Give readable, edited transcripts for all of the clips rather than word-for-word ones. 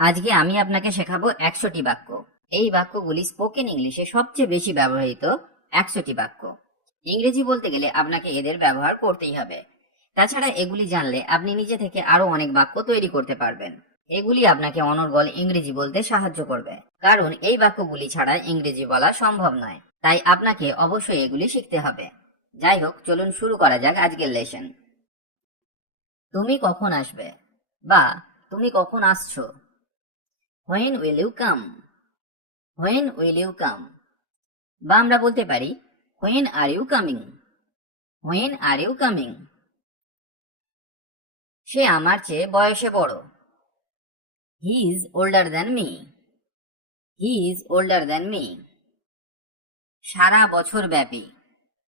আজকে আমি আপনাকে শেখাবো 100টি বাক্য। এই বাক্যগুলি স্পোকেন ইংলিশে সবচেয়ে বেশি ব্যবহৃত 100টি বাক্য। ইংরেজি বলতে গেলে আপনাকে এদের ব্যবহার করতেই হবে। তাছাড়া এগুলি জানলে আপনি নিজে থেকে আরো অনেক বাক্য তৈরি করতে পারবেন। এগুলি আপনাকে অনর্গল ইংরেজি বলতে সাহায্য করবে, কারণ এই বাক্যগুলি ছাড়া ইংরেজি বলা সম্ভব নয়। তাই আপনাকে অবশ্যই এগুলি শিখতে হবে। যাই হোক, চলুন শুরু করা যাক আজকের লেসন। তুমি কখন আসবে বা তুমি কখন আসছো? When will you come? When will you come? বা আমরা বলতে পারি When are you coming? When are you coming? সে আমার চেয়ে বয়সে বড়। He is older than me. He is older than me. সারা বছর ব্যাপী।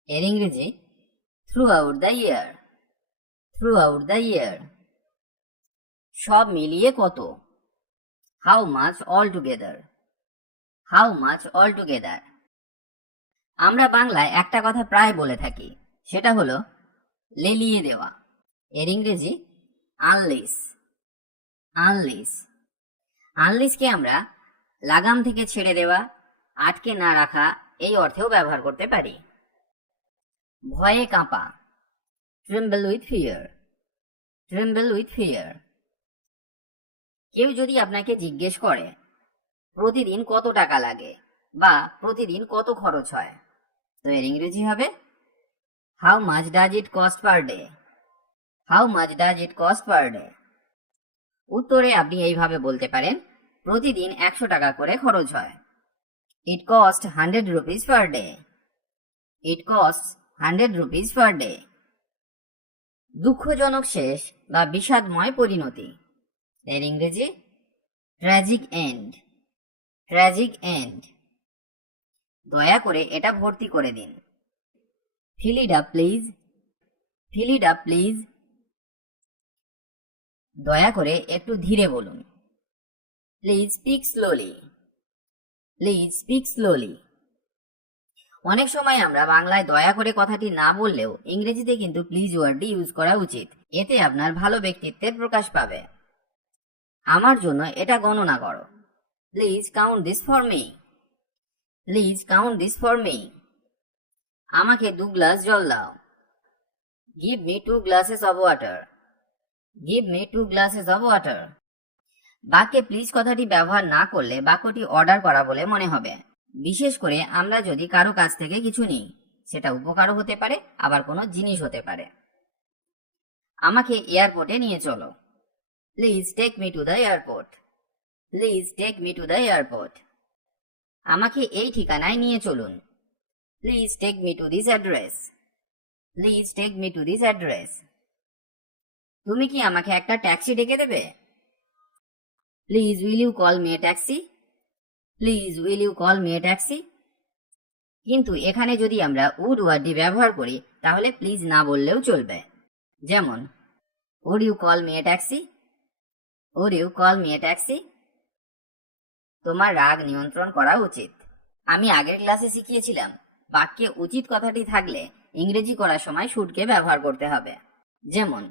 এর ইংরেজি throughout the year. Throughout the year. সব মিলিয়ে কত? How much altogether? How much altogether? আমরা বাংলায় একটা কথা প্রায় বলে থাকি, সেটা হলো লেলিয়ে দেওয়া। এর ইংরেজি আনলিস। আনলিস। আনলিসকে আমরা লাগাম থেকে ছেড়ে দেওয়া, আটকে না রাখা এই অর্থেও ব্যবহার করতে পারি। ভয়ে কাঁপা। Tremble with fear. Tremble with fear. কেউ যদি আপনাকে জিজ্ঞেস করে প্রতিদিন কত টাকা লাগে বা প্রতিদিন কত খরচ হয়, তো এর ইংরেজি হবে how much does it cost per day? How much does it cost per day? উত্তরে আপনি এইভাবে বলতে পারেন প্রতিদিন 100 টাকা করে খরচ হয়। It cost 100 rupees per day. It cost 100 rupees per day. দুঃখজনক শেষ বা বিষাদময় পরিণতি। এর ইংরেজি ট্র্যাজিক এন্ড। Tragic and. দয়া করে এটা ভর্তি করে দিন। Fill it up please. Fill it up please. দয়া করে একটু ধীরে বলুন। Please speak slowly. Please speak slowly. অনেক সময় আমরা বাংলায় দয়া করে কথাটি না বললেও ইংরেজিতে কিন্তু প্লিজ ওয়ার্ডটি ইউজ করা উচিত। এতে আপনার ভালো ব্যক্তিত্বের প্রকাশ পাবে। আমার জন্য এটা গণনা করো। Please count this for me. Please count this for me. আমাকে 2 গ্লাস জল দাও। Give me 2 glasses of water. Give me 2 glasses of water. বাক্যে প্লিজ কথাটি ব্যবহার না করলে বাক্যটি অর্ডার করা বলে মনে হবে। বিশেষ করে আমরা যদি কারো কাছ থেকে কিছু নিই, সেটা উপকারও হতে পারে, আবার কোনো জিনিস হতে পারে। আমাকে এয়ারপোর্টে নিয়ে চলো। Please take me to the airport. Please take me to the airport. আমাকে এই ঠিকানায় নিয়ে চলুন। Please take me to this address. Please take me to this address. তুমি কি আমাকে একটা ট্যাক্সি ডেকে দেবে? Please will you call me a taxi? Please will you call me a taxi? কিন্তু এখানে যদি আমরা উড ওয়ার্ডটি ব্যবহার করি তাহলে প্লিজ না বললেও চলবে। যেমন would you call me a taxi? Would you call me a taxi? তোমার রাগ নিয়ন্ত্রণ করা উচিত। আমি আগের ক্লাসে শিখিয়েছিলাম বাক্যে উচিত কথাটি থাকলে ইংরেজি করার সময় শুডকে ব্যবহার করতে হবে। যেমন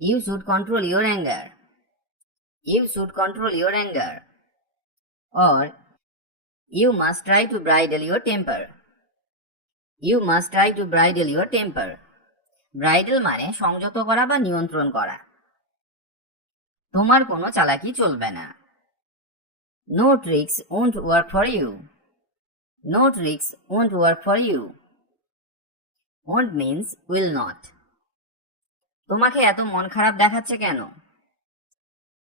you should control your anger. You should control your anger. Or You must try to bridle your temper. You must try to bridle your temper. Bridle মানে সংযত করা বা নিয়ন্ত্রণ করা। তোমার কোনো চালাকি চলবে না। No tricks won't work for you. No tricks won't work for you. Won't means will not. তোমাকে এত মন খারাপ দেখাচ্ছে কেন?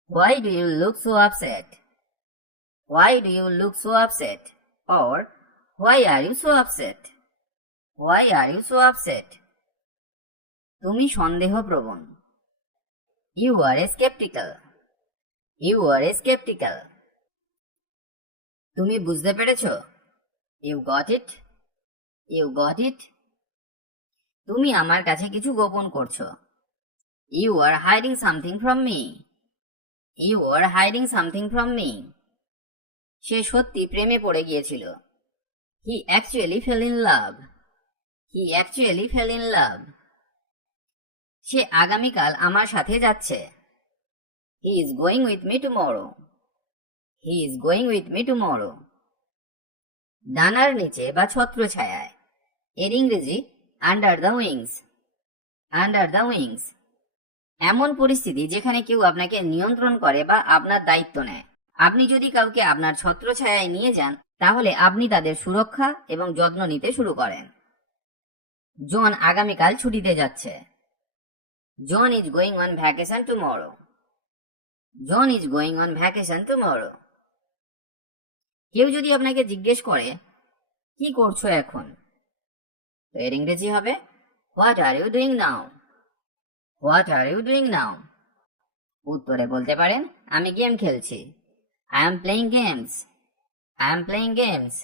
Why do you look so upset? Why do you look so upset? Or why are you so upset? Why are you so upset? তুমি সন্দেহপ্রবণ। You are skeptical. You are skeptical. তুমি বুঝতে পেরেছো? You got it. You got it. তুমি আমার কাছে কিছু গোপন করছো। You are hiding something from me. You are hiding something from me. সে সত্যি প্রেমে পড়ে গিয়েছিল। He actually fell in love. He actually fell in love. সে আগামীকাল আমার সাথে যাচ্ছে। He is going with me tomorrow. He is going with me tomorrow. ডানার নিচে বা ছত্রছায়ায়, এর ইংরেজি under the wings. Under the wings এমন পরিস্থিতি যেখানে কেউ আপনাকে নিয়ন্ত্রণ করে বা আপনার দায়িত্ব নেয়। আপনি যদি কাউকে আপনার ছত্রছায়ায় নিয়ে যান, তাহলে আপনি তাদের সুরক্ষা এবং যত্ন নিতে শুরু করেন। জন আগামীকাল ছুটিতে যাচ্ছে। John is going on vacation tomorrow. John is going on vacation tomorrow. কেউ যদি আপনাকে জিজ্ঞেস করে কি করছো এখন, তো এর ইংরেজি হবে what are you doing now. What are you doing now. উত্তরে বলতে পারেন আমি গেম খেলছি। I am playing games. I am playing games.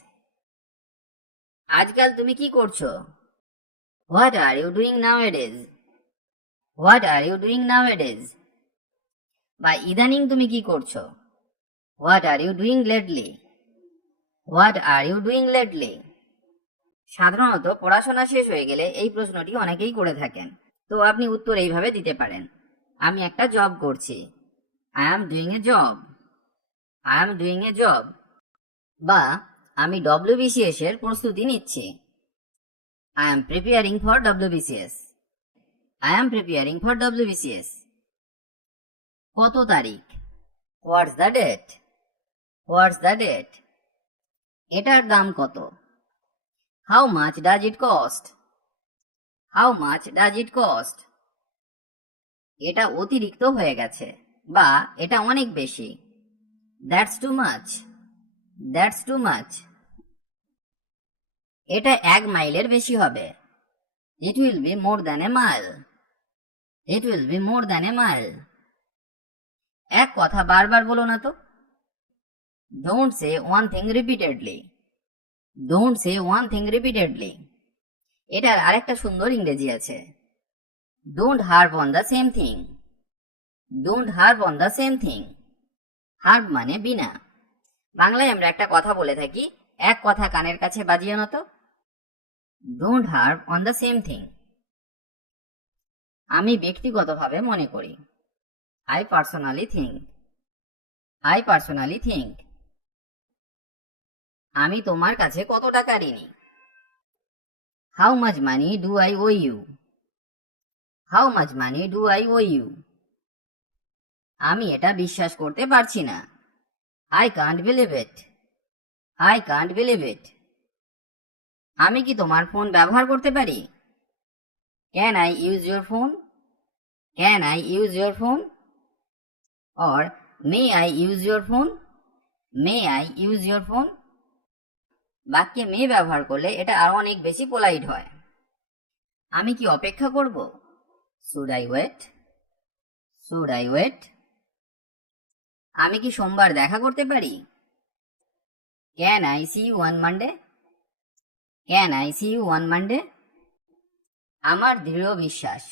আজকাল তুমি কি করছো? What are you doing nowadays. What are you doing nowadays. বা ইদানিং তুমি কি করছো? What are you doing lately. What are you doing lately. সাধারণত পড়াশোনা শেষ হয়ে গেলে এই প্রশ্নটি অনেকেই করে থাকেন, তো আপনি উত্তর এইভাবে দিতে পারেন, আমি একটা জব করছি। I am doing a job. I am doing a job. বা আমি WBCS এর প্রস্তুতি নিচ্ছি। I am preparing for WBCS। I am preparing for WBCS। কত তারিখ? What's the date. What's the date. এটার দাম কত? How much does it cost. How much does it cost. এটা অতিরিক্ত হয়ে গেছে বা এটা অনেক বেশি। That's too much. That's too much. এটা 1 মাইলের বেশি হবে। ইট will be more than a mile. It will be more than a mile. এক কথা বারবার বলো না তো। Don't say one thing repeatedly. Don't say one thing repeatedly. এটার আরেকটা সুন্দর ইংরেজি আছে, don't harp on the same thing. Don't harp on the same thing. Harp মানে বিনা। বাংলায় আমরা একটা কথা বলে থাকি, এক কথা কানের কাছে বাজিও না তো। Don't harp on the same thing. আমি ব্যক্তিগতভাবে মনে করি। I personally think. I personally think. আমি তোমার কাছে কত টাকা ঋণী? How much money do I owe you. How much money do I owe you. আমি এটা বিশ্বাস করতে পারছি না। I can't believe it. I can't believe it. আমি কি তোমার ফোন ব্যবহার করতে পারি? Can I use your phone. Can I use your phone. Or may I use your phone. May I use your phone. বাক্যে মে ব্যবহার করলে এটা আরো অনেক বেশি পোলাইট হয়। আমি কি অপেক্ষা করব? Should I wait. Should I wait. আমি কি সোমবার দেখা করতে পারি? Can I see you on Monday. Can I see you on Monday. আমার দৃঢ় বিশ্বাস।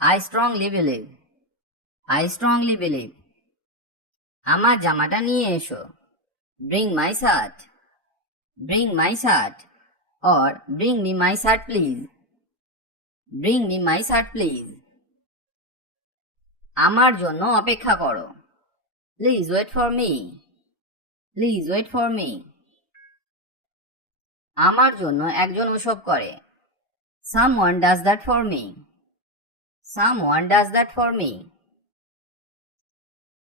I strongly believe. I strongly believe. আমার জামাটা নিয়ে এসো। Bring my shirt. Bring my shirt. Or bring me my shirt please. Bring me my shirt please. আমার জন্য অপেক্ষা করো। Please wait for me. Please wait for me. আমার জন্য একজন ওসব করে। Someone does that for me. Someone does that for me.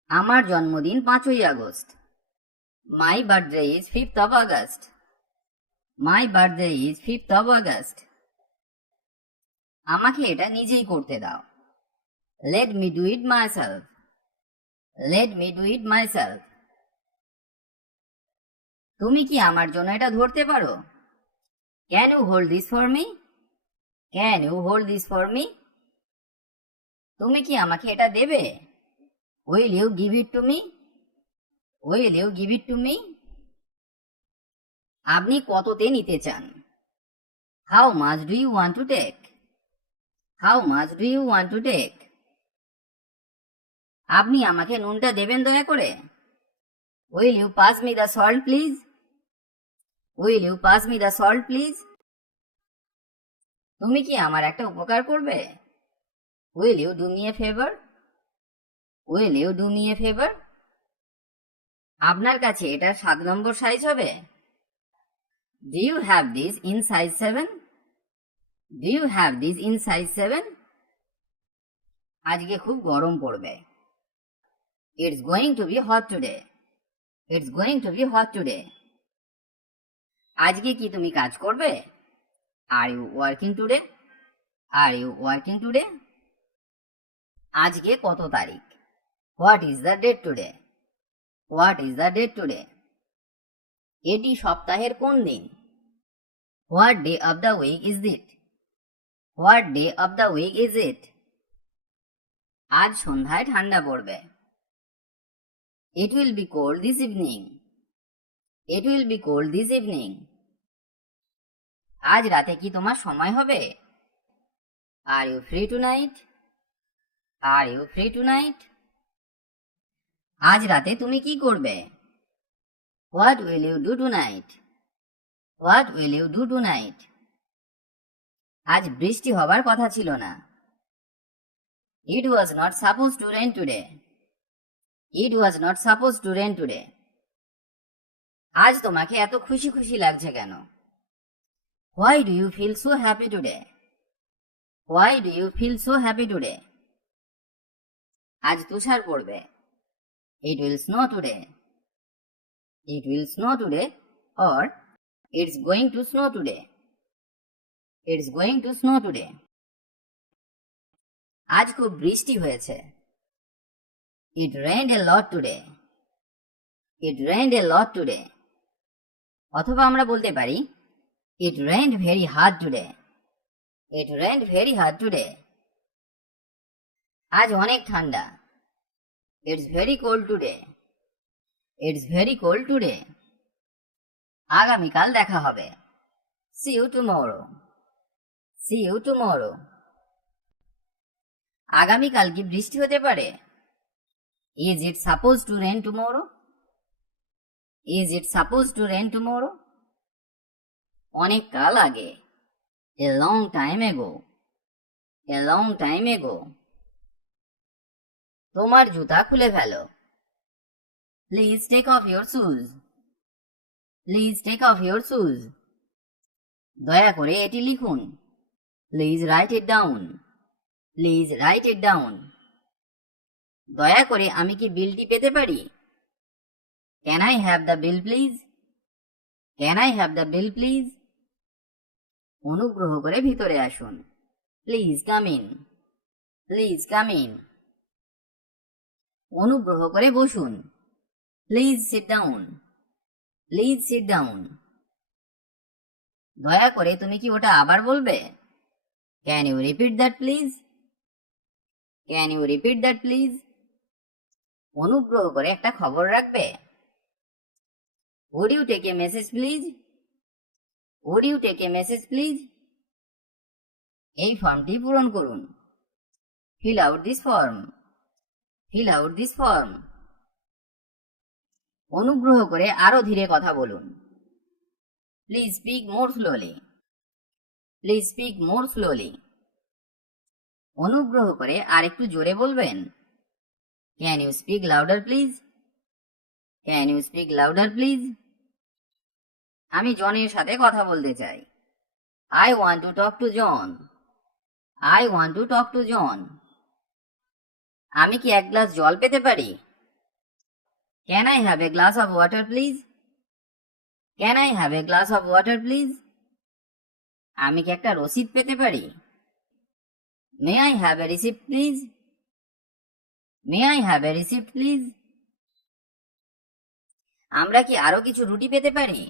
আমার জন্মদিন 5ই August. My birthday is 5th of August. My birthday is 5th of August. আমাকে এটা নিজেই করতে দাও। Let me do it myself. Let me do it myself. তুমি কি আমার জন্য এটা ধরতে পারো? Can you hold this for me. Can you hold this for me. তুমি কি আমাকে এটা দেবে? Will you give it to me. Will you give it to me. আপনি কততে নিতে চান? How much do you want to take. How much do you want to take. আপনি আমাকে নুনটা দেবেন দয়া করে? Will you pass me the salt please. Will you pass me the salt please. তুমি কি আমার একটা উপকার করবে? Will you do me a favour. Will you do me a favour? আপনার কাছে এটা 7 নম্বর সাইজ হবে? Do you have this in size 7? Do you have this in size 7? আজকে খুব গরম পড়বে। It's going to be hot today. It's going to be hot today. আজকে কি তুমি কাজ করবে? Are you working today? Are you working today? আজকে কত তারিখ? What is the date today? What is the date today? এটি সপ্তাহের কোন দিন? What day of the week is it? What day of the week is it? আজ সন্ধ্যায় ঠান্ডা পড়বে। It will be cold this evening. It will be cold this evening. আজ রাতে কি তোমার সময় হবে? Are you free tonight? Are you free tonight? আজ রাতে তুমি কি করবে? What will you do tonight? What will you do tonight? আজ বৃষ্টি হবার কথা ছিল না। It was not suppose to rain today. It was not suppose to rain today. আজ তোমাকে এত খুশি খুশি লাগছে কেন? Why do you feel so happy today? Why do you feel so happy today? আজ তুষার পড়বে। It will snow today. It will snow today or it's going to snow today. It's going to snow today. আজ খুব বৃষ্টি হয়েছে। It rained a lot today. It rained a lot today. অথবা আমরা বলতে পারি it rained very hard today. It rained very hard today. আজ অনেক ঠান্ডা। It's very cold today. It's very cold today. আগামীকাল দেখা হবে। See you tomorrow. See you tomorrow. আগামীকাল কি বৃষ্টি হতে পারে? Is it suppose to rain tomorrow? Is it suppose to rain tomorrow? অনেক কাল আগে। এ লং টাইম এগো। এ লং টাইম এগো। তোমার জুতা খুলে ফেলো। Please take off your shoes. Please take off your shoes. দয়া করে এটি লিখুন। Please write it down. Please write it down. দয়া করে আমি কি বিলটি পেতে পারি? Can I have the bill please? Can I have the bill please? অনুগ্রহ করে ভিতরে আসুন। Please come in. Please come in. অনুগ্রহ করে বসুন। Please sit down. Please sit down. দয়া করে তুমি কি ওটা আবার বলবে? Can you repeat that please? Can you repeat that please? অনুগ্রহ করে একটা খবর রাখবে? Would you take a message please? Would you take a message please? এই ফর্মটি পূরণ করুন। Fill out this form. Fill out this form. অনুগ্রহ করে আরো ধীরে কথা বলুন। Please speak more slowly. Please speak more slowly. অনুগ্রহ করে আর একটু জোরে বলবেন। Can you speak louder please? Can you speak louder please? আমি জনের সাথে কথা বলতে চাই। I want to talk to John. I want to talk to John. আমি কি এক গ্লাস জল পেতে পারি? Can I have a glass of water please? Can I have a glass of water please? আমি কি একটা রসিদ পেতে পারি? May I have a receipt please? May I have a receipt please? আমরা কি আরো কিছু রুটি পেতে পারি?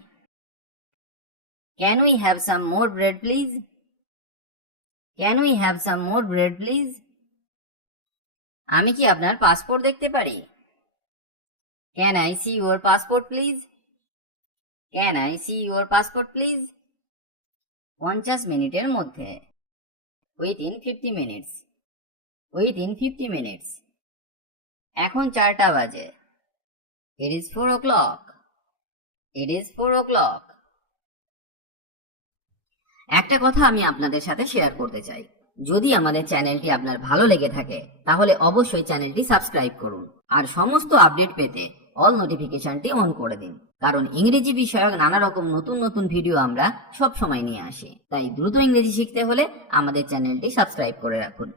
Can we have some more bread please? Can we have some more bread please? আমি কি আপনার পাসপোর্ট দেখতে পারি? Can I see your passport please? Can I see your passport please? 50 মিনিটের মধ্যে। Within 50 minutes. Within 50 minutes. এখন 4টা বাজে। It is 4 o'clock. It is 4 o'clock. একটা কথা আমি আপনাদের সাথে শেয়ার করতে চাই। যদি আমাদের চ্যানেলটি আপনার ভালো লেগে থাকে তাহলে অবশ্যই চ্যানেলটি সাবস্ক্রাইব করুন আর সমস্ত আপডেট পেতে অল নোটিফিকেশনটি অন করে দিন, কারণ ইংরেজি বিষয়ক নানা রকম নতুন নতুন ভিডিও আমরা সব সময় নিয়ে আসি। তাই দ্রুত ইংরেজি শিখতে হলে আমাদের চ্যানেলটি সাবস্ক্রাইব করে রাখুন।